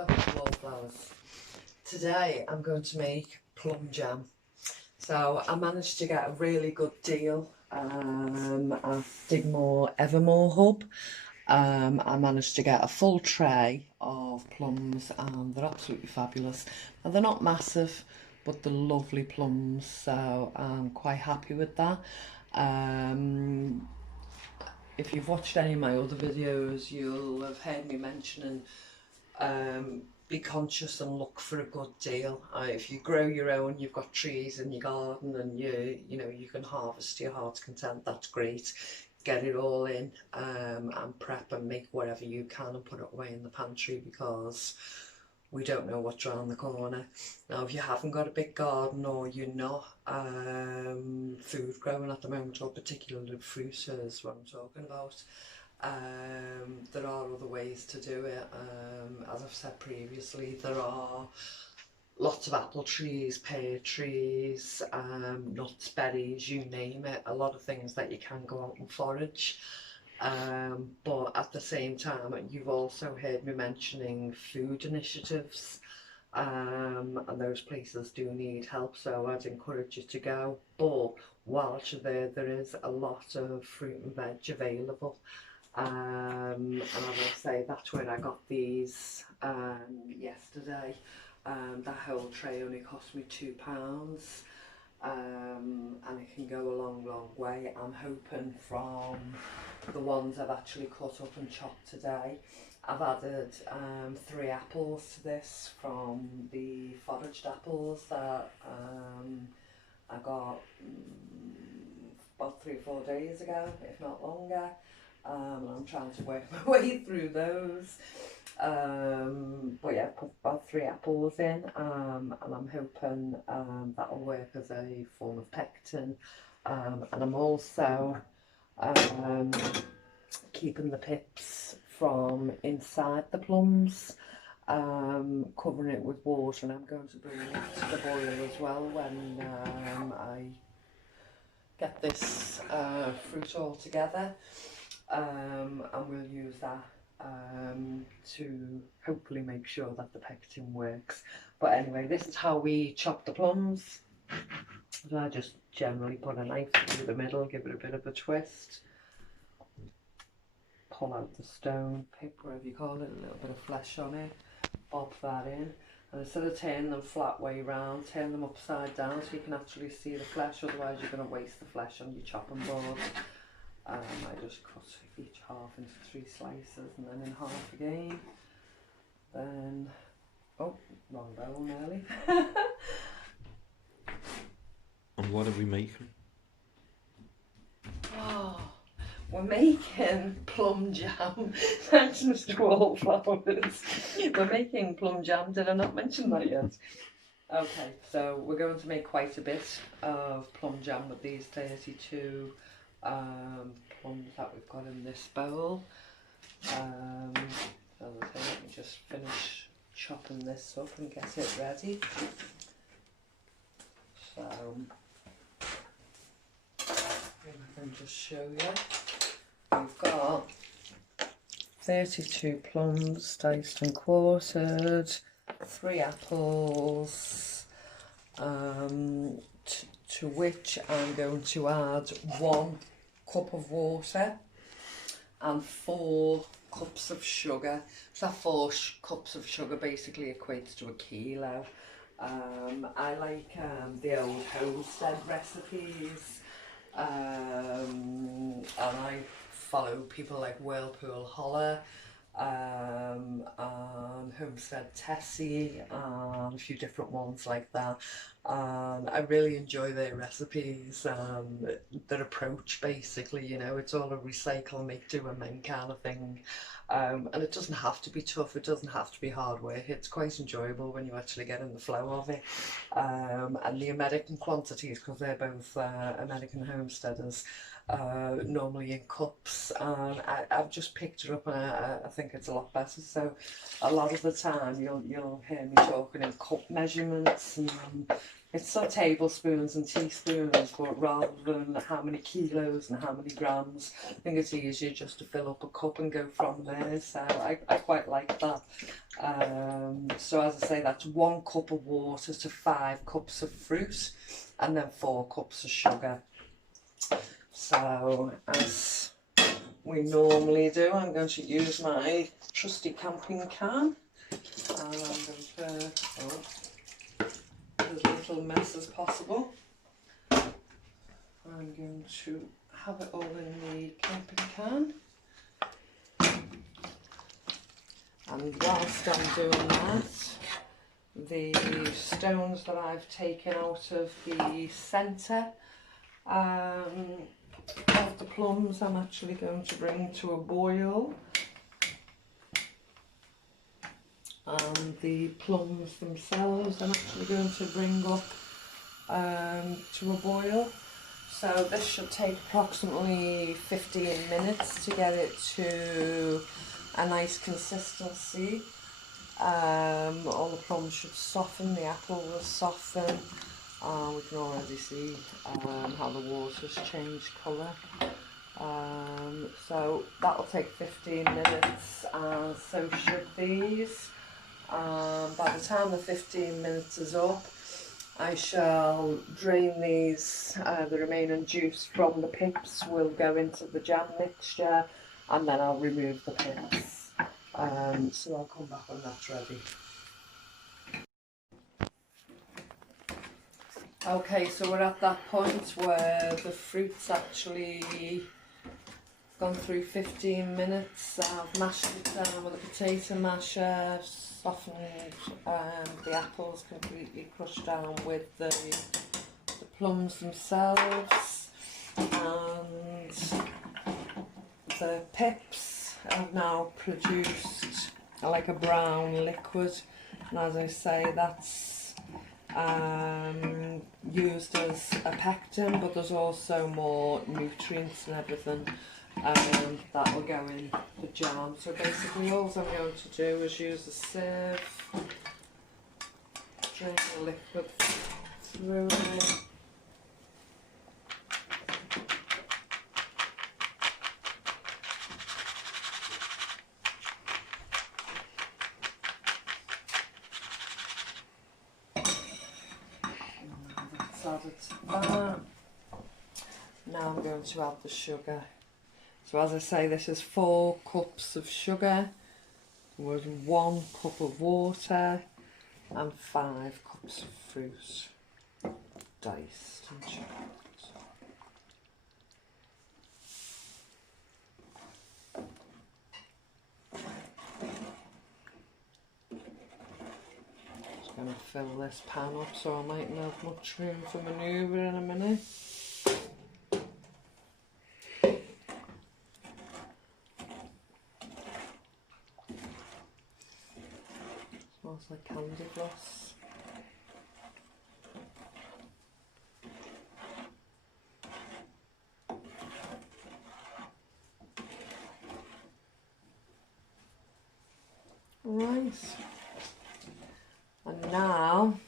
Welcome to Wallflowers. Today I'm going to make plum jam. So I managed to get a really good deal at Digmore Evermore Hub. I managed to get a full tray of plums and they're absolutely fabulous. Now they're not massive, but they're lovely plums, so I'm quite happy with that. If you've watched any of my other videos, you'll have heard me mentioning be conscious and look for a good deal. If you grow your own, you've got trees in your garden and you can harvest to your heart's content, that's great. Get it all in and prep and make whatever you can and put it away in the pantry, because we don't know what's around the corner. Now if you haven't got a big garden or you're not food growing at the moment, or particularly fruit is what I'm talking about, there are other ways to do it. As I've said previously, there are lots of apple trees, pear trees, nuts, berries, you name it, a lot of things that you can go out and forage. But at the same time, you've also heard me mentioning food initiatives, and those places do need help, so I'd encourage you to go. But whilst you're there, there is a lot of fruit and veg available. And I will say that's where I got these yesterday. That whole tray only cost me £2, and it can go a long way. I'm hoping from the ones I've actually cut up and chopped today, I've added 3 apples to this from the foraged apples that I got about 3 or 4 days ago, if not longer. I'm trying to work my way through those. But yeah, put about 3 apples in, and I'm hoping that'll work as a form of pectin. And I'm also keeping the pips from inside the plums, covering it with water, and I'm going to bring it to the boil as well when I get this fruit all together. And we'll use that to hopefully make sure that the pectin works. But anyway, this is how we chop the plums. So I just generally put a knife through the middle, give it a bit of a twist, pull out the stone, pip, whatever you call it, a little bit of flesh on it, bob that in, and instead of turning them flat way round, turn them upside down so you can actually see the flesh, otherwise you're going to waste the flesh on your chopping board. I just cut each half into 3 slices and then in half again. Then, oh, wrong bowl nearly. And what are we making? Oh, we're making plum jam. Thanks, Mr. Wallflowers. We're making plum jam. Did I not mention that yet? Okay, so we're going to make quite a bit of plum jam with these 32 plums that we've got in this bowl. So let me just finish chopping this up and get it ready. So I can just show you. We've got 32 plums diced and quartered, 3 apples, to which I'm going to add 1 cup of water and 4 cups of sugar. So that 4 cups of sugar basically equates to 1 kilo. I like the old homestead recipes, and I follow people like Whirlpool Holler, and Homestead Tessie, and a few different ones like that. I really enjoy their recipes, their approach basically, you know, it's all a recycle, make, do, amend kind of thing. And it doesn't have to be tough, it doesn't have to be hard work, it's quite enjoyable when you actually get in the flow of it. And the American quantities, because they're both American homesteaders, normally in cups, and I've just picked it up and I think it's a lot better. So a lot of the time you'll hear me talking in cup measurements, and it's not tablespoons and teaspoons, but rather than how many kilos and how many grams, I think it's easier just to fill up a cup and go from there. So I quite like that. So as I say, that's 1 cup of water to 5 cups of fruit, and then 4 cups of sugar. So as we normally do, I'm going to use my trusty camping can, and I'm going to put as little mess as possible. I'm going to have it all in the camping can, and whilst I'm doing that, the stones that I've taken out of the centre of the plums, I'm actually going to bring to a boil, and the plums themselves I'm actually going to bring up to a boil. So this should take approximately 15 minutes to get it to a nice consistency. All the plums should soften, the apple will soften. We can already see how the water's changed colour. So that'll take 15 minutes, and so should these. By the time the 15 minutes is up, I shall drain these, the remaining juice from the pips will go into the jam mixture, and then I'll remove the pips. So I'll come back when that's ready. Okay, so we're at that point where the fruit's actually gone through 15 minutes. I've mashed it down with a potato masher, softened the apples, completely crushed down with the plums themselves, and the pips have now produced like a brown liquid, and as I say, that's used as a pectin, but there's also more nutrients and everything that will go in the jam. So basically all I'm going to do is use a sieve, drain the liquid through it. Added to that. Now I'm going to add the sugar. So as I say, this is 4 cups of sugar with 1 cup of water and 5 cups of fruit, diced and chopped. Just going to fill this pan up so I mightn't have much room for manoeuvre in a minute. Smells like candy floss. Right, and now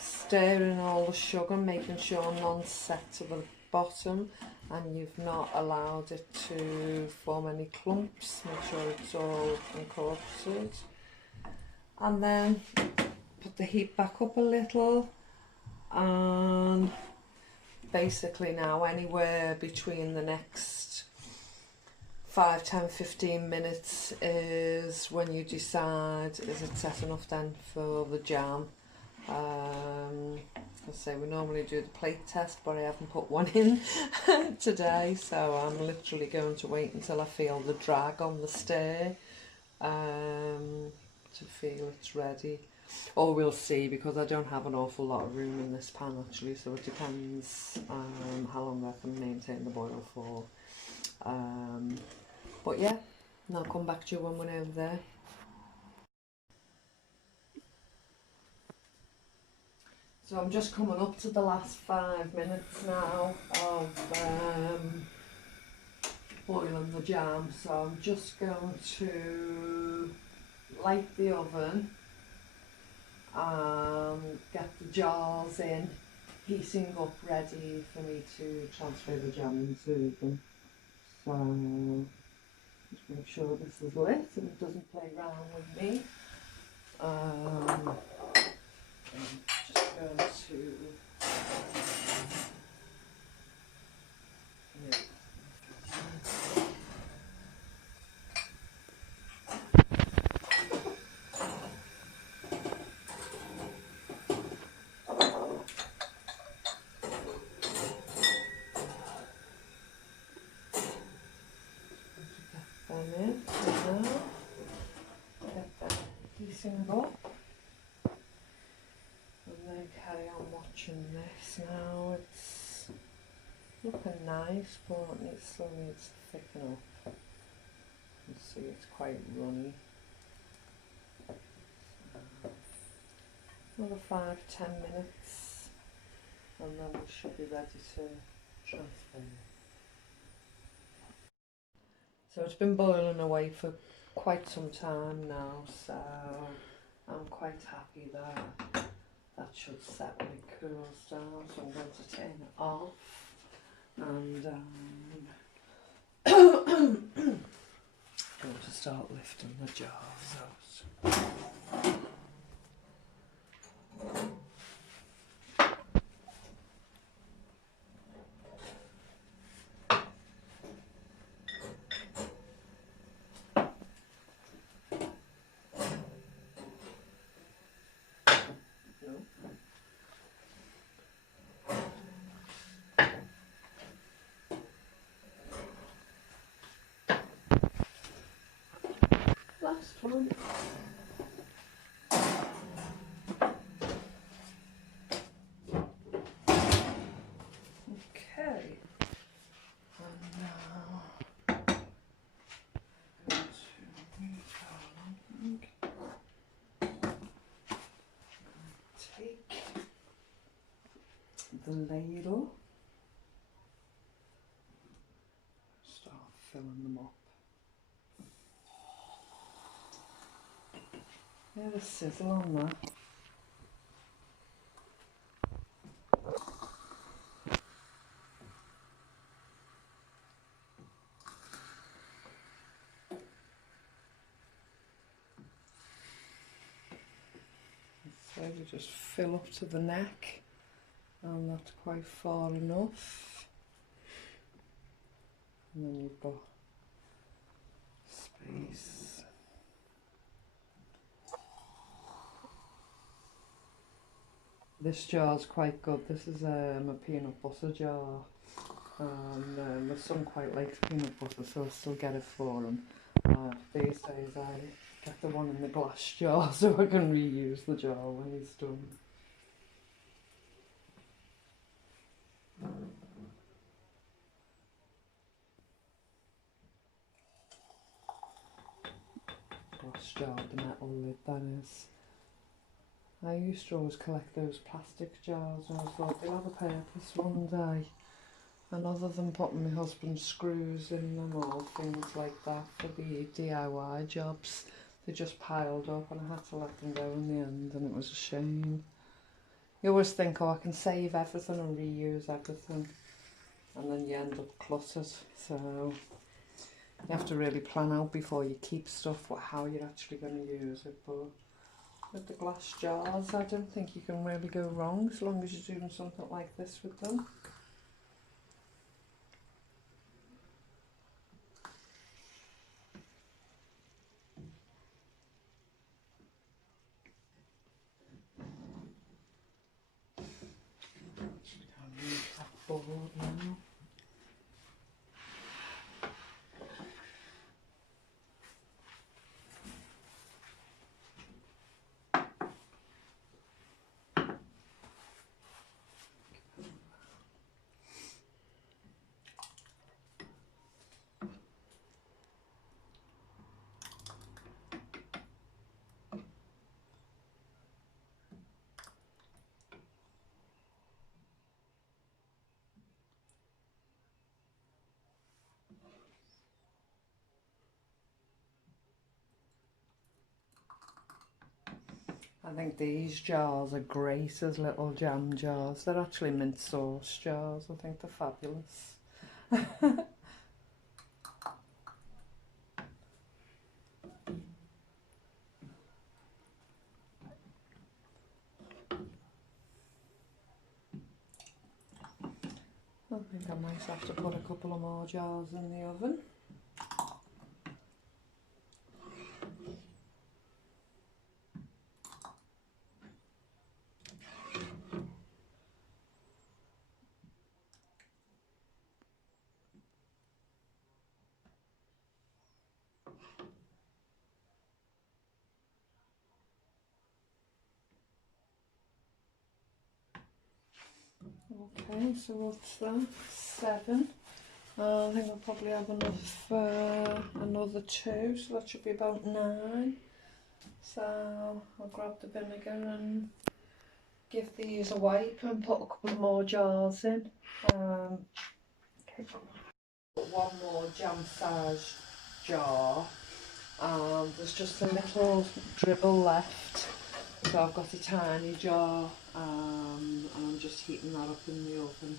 stir in all the sugar, making sure none's set to the bottom and you've not allowed it to form any clumps. Make sure it's all incorporated, and then put the heat back up a little, and basically now anywhere between the next 5, 10, 15 minutes is when you decide is it set enough then for the jam. I say we normally do the plate test, but I haven't put one in today, so I'm literally going to wait until I feel the drag on the stir to feel it's ready. Or we'll see, because I don't have an awful lot of room in this pan actually, so it depends how long I can maintain the boil for. But yeah, and I'll come back to you when we're over there. So I'm just coming up to the last 5 minutes now of boiling the jam, so I'm just going to light the oven and get the jars in, heating up, ready for me to transfer the jam into them. So just make sure this is lit and it doesn't play around with me. I'm just going to get them in now. Get them heating up. And then carry on watching this now. It's looking nice, but it still needs to thicken up. You see, it's quite runny. Another 5-10 minutes, and then we should be ready to transfer. So it's been boiling away for quite some time now, so I'm quite happy that that should set when it cools down. So I'm going to turn it off and going to start lifting the jars out. Last one. Okay. And now I'm going to move along. Take the ladle. Start filling them up. Yeah, the sizzle on that. So you just fill up to the neck, and that's quite far enough. And then you've got space. This jar's quite good. This is a peanut butter jar, and my son quite likes peanut butter, so I still get it for him. These days I get the one in the glass jar so I can reuse the jar when he's done. Glass jar with the metal lid, that is. I used to always collect those plastic jars, and I thought they'll have a purpose one day. And other than putting my husband's screws in them or things like that for the DIY jobs, they just piled up and I had to let them go in the end, and it was a shame. You always think, oh, I can save everything and reuse everything, and then you end up cluttered. So you have to really plan out before you keep stuff how you're actually going to use it. But with the glass jars, I don't think you can really go wrong as long as you're doing something like this with them. Board now. I think these jars are great as little jam jars. They're actually mint sauce jars. I think they're fabulous. think I might have to put a couple of more jars in the oven. Okay, so what's that? 7. I think I'll probably have enough for another 2, so that should be about 9. So I'll grab the vinegar and give these a wipe and put a couple more jars in. Okay. Put one more jam-sized jar, and there's just a little dribble left. So I've got a tiny jar, and I'm just heating that up in the oven.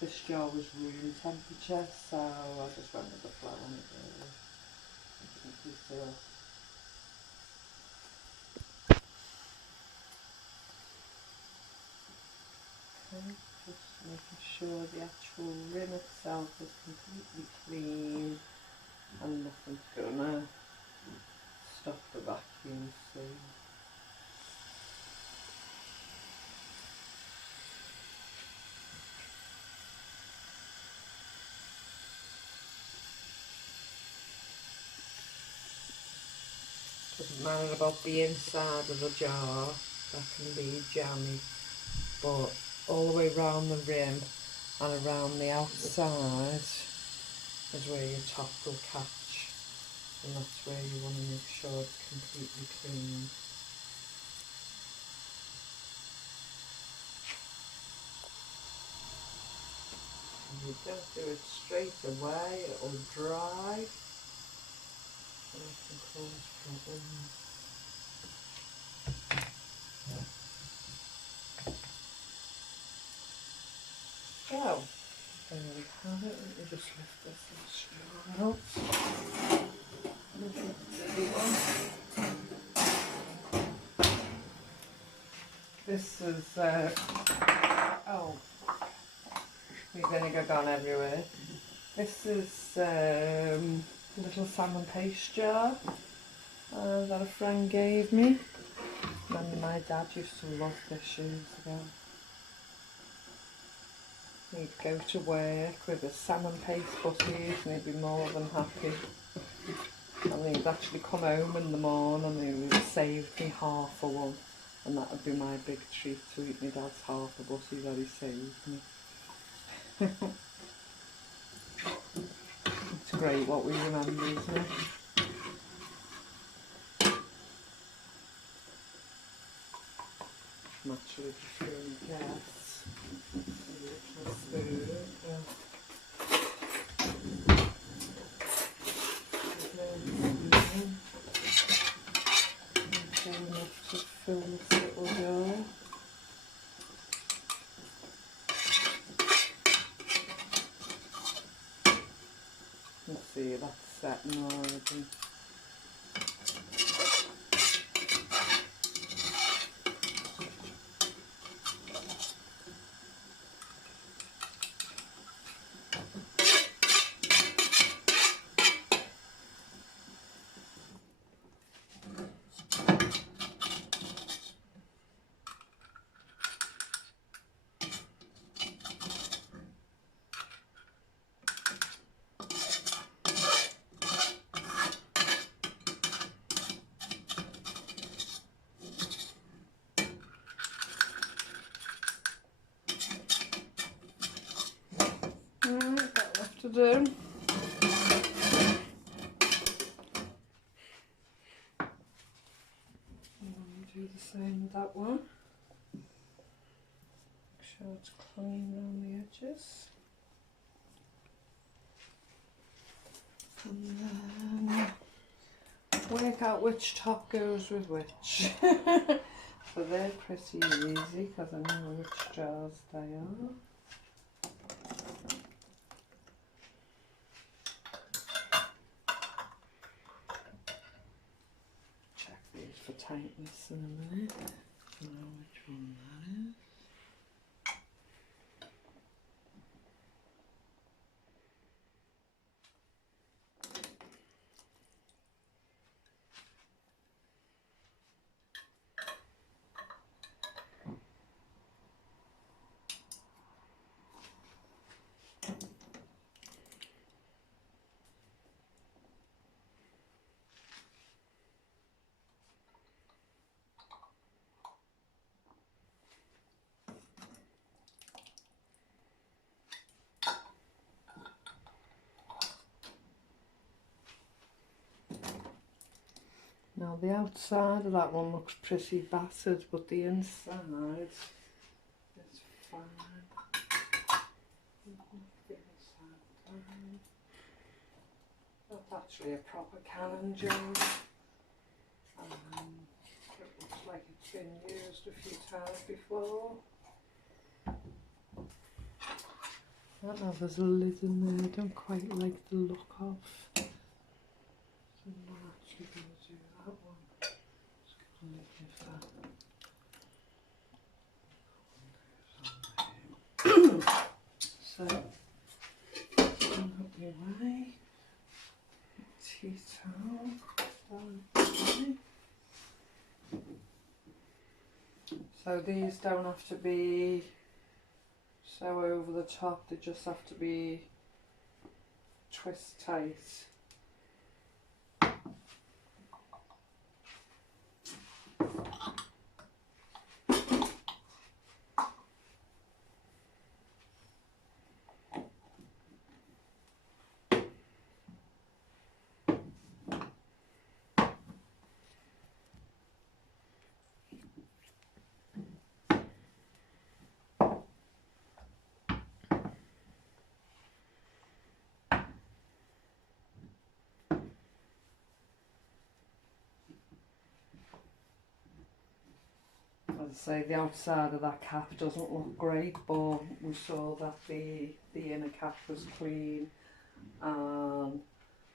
This jar was room temperature, so I just went with the flow on it really. Okay, just making sure the actual rim itself is completely clean and nothing's gonna stop the vacuum soon. Doesn't matter about the inside of the jar, that can be jammy, but all the way around the rim and around the outside is where your top will catch, and that's where you want to make sure it's completely clean. And you don't do it straight away, it'll dry. And it can cause problems. So, there we have it. Let me just lift this jar up. This is, oh, my vinegar gone everywhere. This is a little salmon paste jar that a friend gave me. And my dad used to love this years ago. He'd go to work with a salmon paste butties and he'd be more than happy. And he'd actually come home in the morning and he would save me half a one. And that would be my big treat, to eat my dad's half a butty that he saved me. It's great what we remember, isn't it? I'm actually just going to get a little spoon. Enough to fill this little jar. Let's see, that's setting already. Alright, got left to do. Do the same with that one. Make sure it's clean around the edges. And then work out which top goes with which. So they're pretty easy because I know which jars they are. Check these for tightness in a minute. I know which one that is. Now the outside of that one looks pretty battered, but the inside is fine. The inside fine. That's actually a proper cannon jar. It looks like it's been used a few times before. I don't know if there's a lid in there. I don't quite like the look of. So I'm not actually going to do that one. Just going to leave that. So, turn up your way. Tea towel. Down your way. So these don't have to be so over the top, they just have to be twist tight. As I say, the outside of that cap doesn't look great, but we saw that the inner cap was clean, and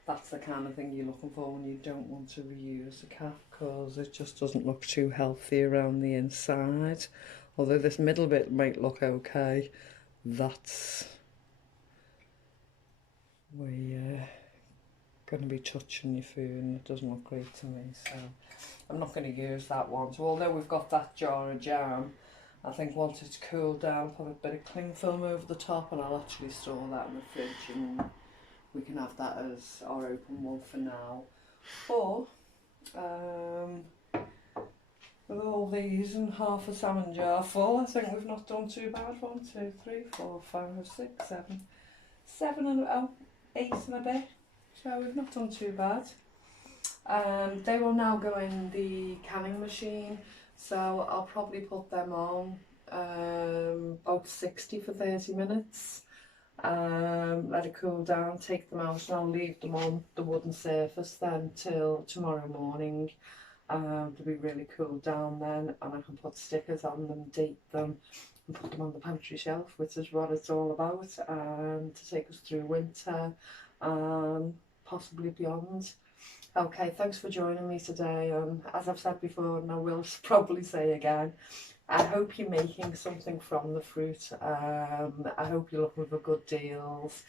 that's the kind of thing you're looking for when you don't want to reuse a cap, because it just doesn't look too healthy around the inside. Although this middle bit might look okay, that's where you're going to be touching your food, and it doesn't look great to me, so I'm not going to use that one. So although we've got that jar of jam, I think once it's cooled down, put a bit of cling film over the top, and I'll actually store that in the fridge, and we can have that as our open one for now. But with all these and half a salmon jar full, I think we've not done too bad. 1, 2, 3, 4, 5, 6, 7 and 8 and a bit. So we've not done too bad. They will now go in the canning machine, so I'll probably put them on about 60 for 30 minutes. Let it cool down, take them out, and I'll leave them on the wooden surface then till tomorrow morning. They'll be really cooled down then, and I can put stickers on them, date them, and put them on the pantry shelf, which is what it's all about, to take us through winter and possibly beyond. Okay, thanks for joining me today. As I've said before, and I will probably say again, I hope you're making something from the fruit. I hope you're looking for good deals.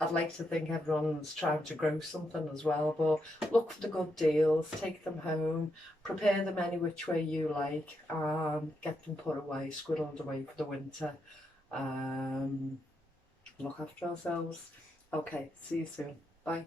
I'd like to think everyone's trying to grow something as well, but look for the good deals, take them home, prepare them any which way you like, get them put away, squirreled away for the winter. Look after ourselves. Okay, see you soon. Bye.